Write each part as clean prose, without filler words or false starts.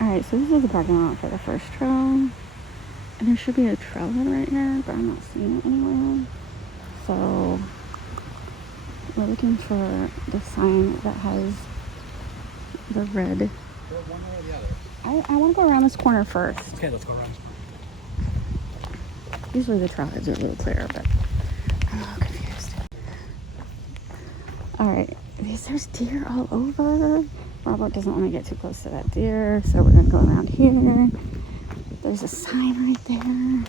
Alright, so this is the parking lot for the first trail. And there should be a trailhead right here, but I'm not seeing it anywhere. So we're looking for the sign that has the red. Go one way or the other? I want to go around this corner first. Okay, let's go around. Usually the trailheads are a little clearer, but I'm a little confused. Alright, there's deer all over. Robert doesn't want to get too close to that deer, so we're going to go around here. There's a sign right there.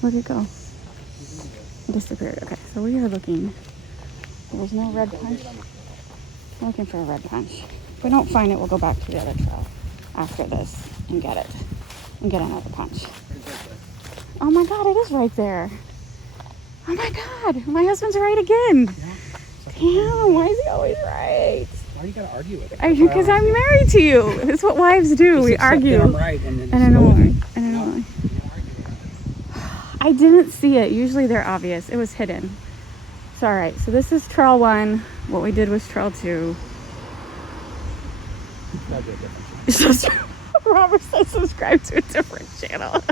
Where'd it go? It disappeared. Okay, so we are looking. There's no red punch. We're looking for a red punch. If we don't find it, we'll go back to the other trail after this and get it. And get another punch. Oh my god, it is right there. Oh my god, my husband's right again. Damn, why is he always right? Why do you gotta argue with it? Because I'm married to you. It's what wives do. We argue. I'm right and annoy. I didn't see it. Usually they're obvious. It was hidden. So alright, so this is trail 1. What we did was trail 2. That'd be a different channel. Robert says subscribe to a different channel.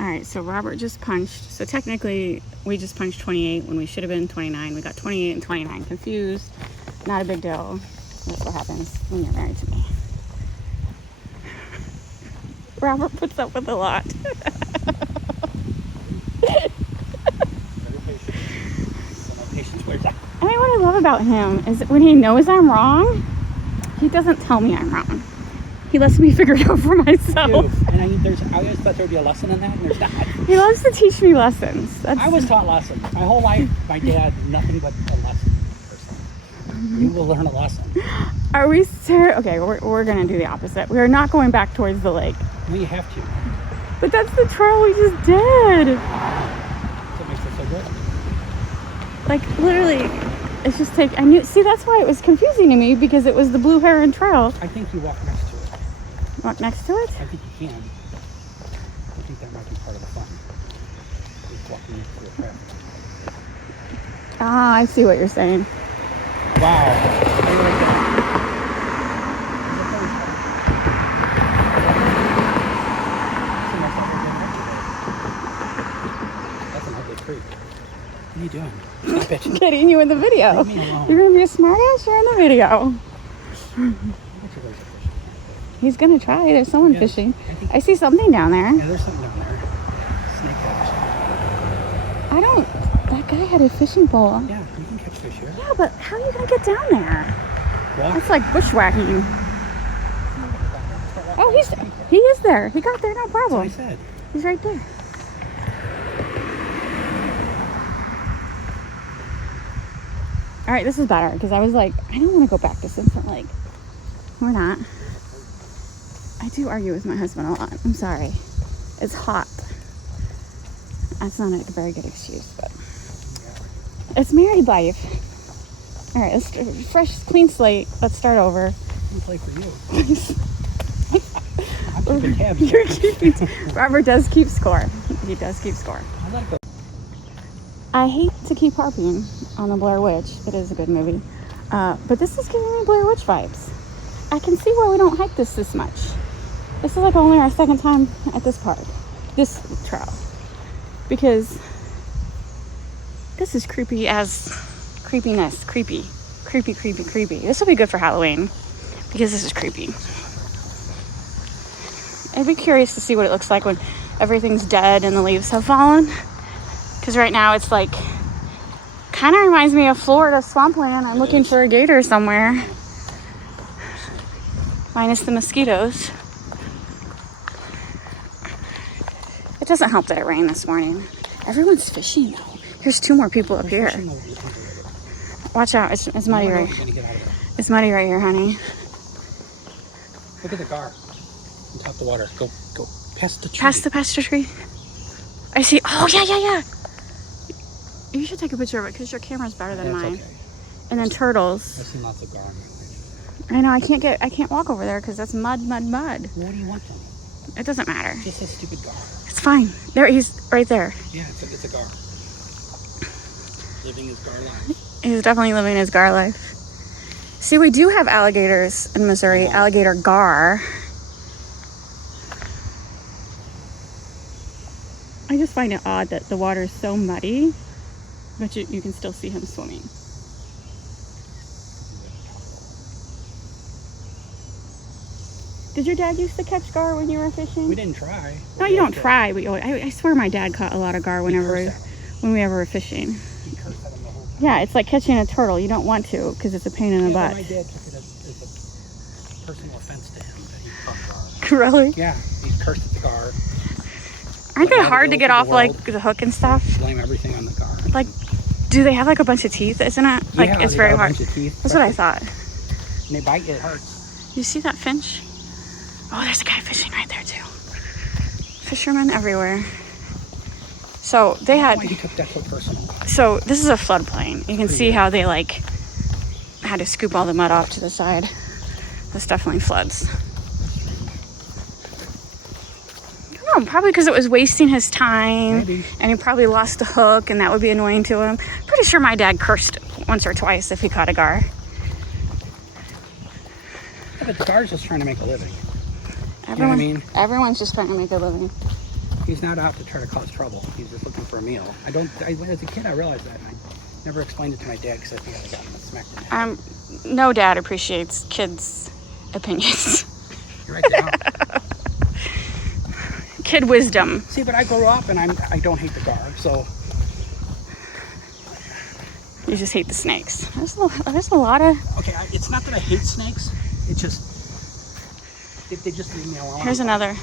Alright, so Robert just punched. So technically, we just punched 28 when we should have been 29. We got 28 and 29 confused. Not a big deal. That's what happens when you're married to me. Robert puts up with a lot. I mean, what I love about him is that when he knows I'm wrong, he doesn't tell me I'm wrong. He lets me figure it out for myself. And I always thought there'd be a lesson in that, and there's not. He loves to teach me lessons. I was taught lessons. My whole life, my dad, nothing but a lesson person. You will learn a lesson. Are we serious? Okay, we're going to do the opposite. We are not going back towards the lake. No, you have to. But that's the trail we just did. That's what makes it so good. Like, literally, it's just see, that's why it was confusing to me, because it was the Blue Heron Trail. I think you walk next to it. Walk next to it? I think you can. I think that might be part of the fun. Just walking next to a trail. Ah, I see what you're saying. Wow. That's an ugly tree. What are you doing? Stop it. Getting you in the video. Leave me alone. You're going to be a smartass? You're in the video. He's going to try. There's someone fishing. I see something down there. Yeah, there's something down there. Snake catch. That guy had a fishing pole. Yeah, you can catch fish here. Yeah, but how are you going to get down there? Walk. That's like bushwhacking. Oh, he is there. He got there, no problem. That's what I said. He's right there. All right, this is better, because I was like, I don't want to go back to Simpson Lake. We're not. I do argue with my husband a lot. I'm sorry. It's hot. That's not a very good excuse, but it's married life. All right, let's fresh, clean slate. Let's start over. I'm play for you. I'm keeping tabs. You're keeping. Robert does keep score. He does keep score. I like those. I hate to keep harping on the Blair Witch. It is a good movie, but this is giving me Blair Witch vibes. I can see why we don't hike this much. This is like only our second time at this park, this trail, because this is creepy as creepiness. Creepy. This will be good for Halloween, because this is creepy. I'd be curious to see what it looks like when everything's dead and the leaves have fallen, because right now it's like, kind of reminds me of Florida swampland. I'm looking for a gator somewhere, minus the mosquitoes. It doesn't help that it rained this morning. Everyone's fishing though. Here's 2 more people up here. Watch out, it's muddy right here. It's muddy right here, honey. Look at the gar on top of the water. Go past the tree. Past the pasture tree. I see. Oh, yeah. You should take a picture of it, because your camera's better than mine. Okay. And then turtles. I've seen lots of gar. I know, I can't walk over there because that's mud. What do you want then? It doesn't matter. Just a stupid gar. It's fine. There, he's right there. Yeah, it's a gar. Living his gar life. He's definitely living his gar life. See, we do have alligators in Missouri. Alligator gar. I just find it odd that the water is so muddy, but you can still see him swimming. Did your dad used to catch gar when you were fishing? We didn't try. No, you don't try. But I swear my dad caught a lot of gar when we were fishing. He cursed at him the whole time. Yeah, it's like catching a turtle. You don't want to because it's a pain in the butt. My dad took it as a personal offense to him that he caught gar. Really? Yeah, he cursed at the gar. Aren't they hard to get off like the hook and stuff? Blame everything on the gar. Like, do they have like a bunch of teeth? Isn't it? Like, Yeah, it's very hard. Bunch of teeth, That's what I thought. And they bite, it hurts. You see that finch? Oh, there's a guy fishing right there too. Fishermen everywhere. So they had. Why he took that so personal? So this is a floodplain. You can see how they like had to scoop all the mud off to the side. This definitely floods. I don't know, probably because it was wasting his time. Maybe. And he probably lost the hook, and that would be annoying to him. Pretty sure my dad cursed once or twice if he caught a gar. Yeah, but the gar's just trying to make a living. You know what I mean? Everyone's just trying to make a living. He's not out to try to cause trouble. He's just looking for a meal. As a kid, I realized that. I never explained it to my dad because I think I'd have gotten smacked in the head. No dad appreciates kids' opinions. You're right, they don't. Kid wisdom. See, but I grew up and I don't hate the gar, so. You just hate the snakes. There's a lot of. Okay, it's not that I hate snakes. It's just if they just leave me alone. Here's another.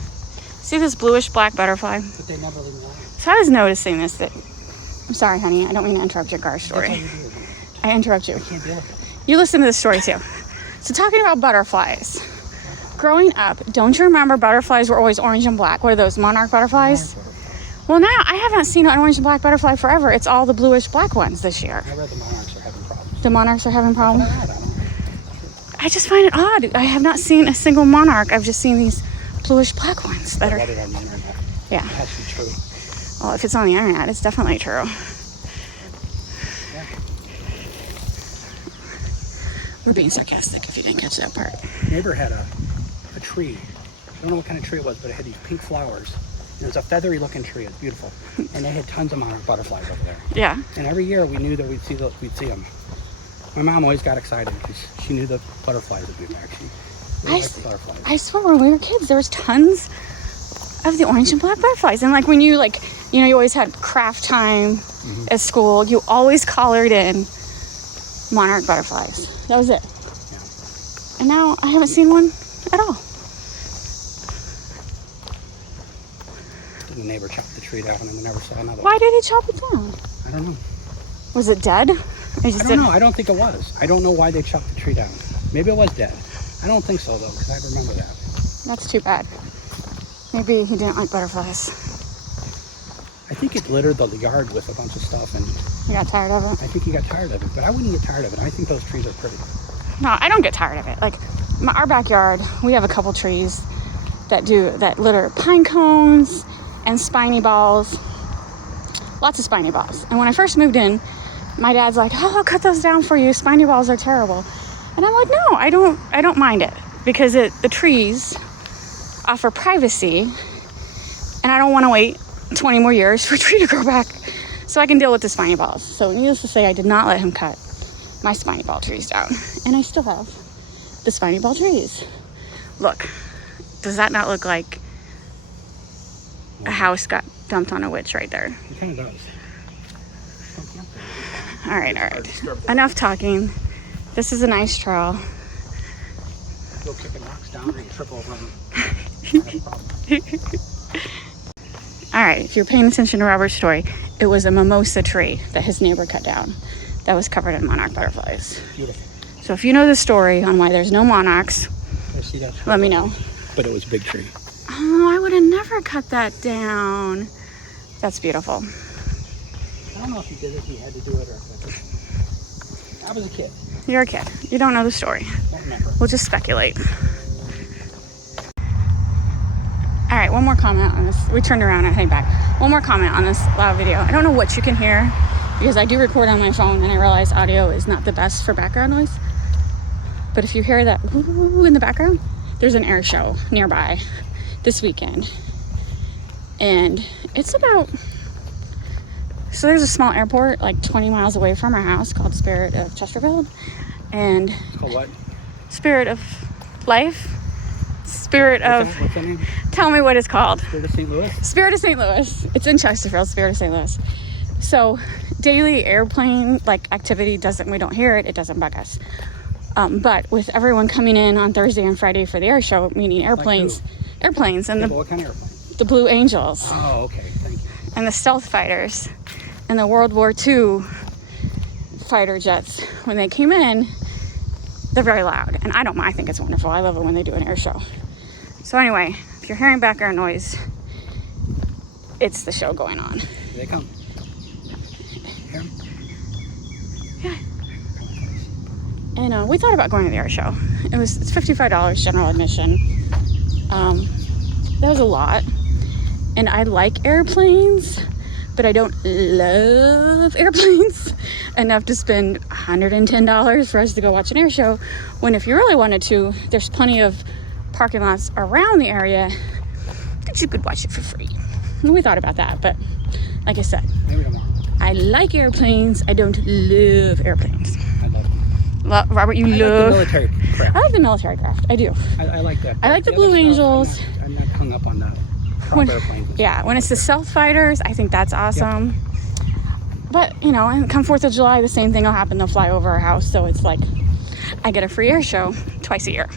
See this bluish black butterfly? But they never leave me alone. So I was noticing this. I'm sorry, honey. I don't mean to interrupt your gar story. That's how you do it. I interrupt you. I can't deal with it. You listen to this story too. So talking about butterflies. Growing up, don't you remember butterflies were always orange and black? What are those, monarch butterflies? Well, now I haven't seen an orange and black butterfly forever. It's all the bluish black ones this year. I read the monarchs are having problems. The monarchs are having problems? I don't know. I just find it odd. I have not seen a single monarch. I've just seen these bluish black ones that I are. read it on the internet. Yeah. It has to be true. Well, if it's on the internet, it's definitely true. Yeah. We're being sarcastic if you didn't catch that part. Neighbor had a tree. I don't know what kind of tree it was, but it had these pink flowers. And it was a feathery looking tree. It was beautiful. And they had tons of monarch butterflies over there. Yeah. And every year we knew that we'd see them. My mom always got excited because she knew the butterflies would be back. She really liked the butterflies. I swear when we were kids, there was tons of the orange and black butterflies. And like when you you always had craft time at school, you always collared in monarch butterflies. That was it. Yeah. And now I haven't seen one at all. The neighbor chopped the tree down and we never saw another one. Why did he chop it down? I don't know. Was it dead? I don't know. I don't think it was. I don't know why they chopped the tree down. Maybe it was dead. I don't think so, though, because I remember that. That's too bad. Maybe he didn't like butterflies. I think it littered the yard with a bunch of stuff, and You got tired of it? I think he got tired of it, but I wouldn't get tired of it. I think those trees are pretty. No, I don't get tired of it. Like, our backyard, we have a couple trees that litter pine cones and spiny balls. Lots of spiny balls. And when I first moved in, my dad's like, "Oh, I'll cut those down for you. Spiny balls are terrible." And I'm like, "No, I don't mind it because the trees offer privacy, and I don't want to wait 20 more years for a tree to grow back so I can deal with the spiny balls." So needless to say, I did not let him cut my spiny ball trees down, and I still have the spiny ball trees. Look, does that not look like a house got dumped on a witch right there? It kind of does. All right. Enough talking. This is a nice trail. Go kicking rocks down or you trip over them. Not a problem. All right, if you're paying attention to Robert's story, it was a mimosa tree that his neighbor cut down that was covered in monarch butterflies. Beautiful. So if you know the story on why there's no monarchs, I see that. let me know. But it was a big tree. Oh, I would have never cut that down. That's beautiful. I don't know if he did it, he had to do it, or I was a kid. You're a kid. You don't know the story. Don't remember. We'll just speculate. All right, one more comment on this. We turned around and heading back. One more comment on this loud video. I don't know what you can hear because I do record on my phone and I realize audio is not the best for background noise. But if you hear that woo in the background, there's an air show nearby this weekend. And it's about, so there's a small airport like 20 miles away from our house called Spirit of Chesterfield. And Called what? Spirit of Life. Spirit of, What's that name? tell me what it's called. Spirit of St. Louis? Spirit of St. Louis. It's in Chesterfield, Spirit of St. Louis. So daily airplane like activity we don't hear it. It doesn't bug us. But with everyone coming in on Thursday and Friday for the air show, meaning airplanes, and What kind of airplane? the Blue Angels Oh, okay. Thank you. and the stealth fighters and the World War II fighter jets, when they came in, they're very loud. And I don't mind. I think it's wonderful. I love it when they do an air show. So anyway, if you're hearing background noise, it's the show going on. Here they come. Hear 'em? Yeah. And we thought about going to the air show. It's $55 general admission. That was a lot. And I like airplanes, but I don't love airplanes enough to spend $110 for us to go watch an air show, when if you really wanted to, there's plenty of parking lots around the area that you could watch it for free. And we thought about that, but like I said, Maybe tomorrow. I like airplanes. I don't love airplanes. I love them. Robert, you I like the love... military craft. I like the military craft. I do. I like that. I like the other Blue stuff, Angels. I'm not hung up on the When- prop airplanes. and Yeah, stuff. when it's the stealth fighters, I think that's awesome. But, and come 4th of July, the same thing will happen. They'll fly over our house. So it's like I get a free air show twice a year.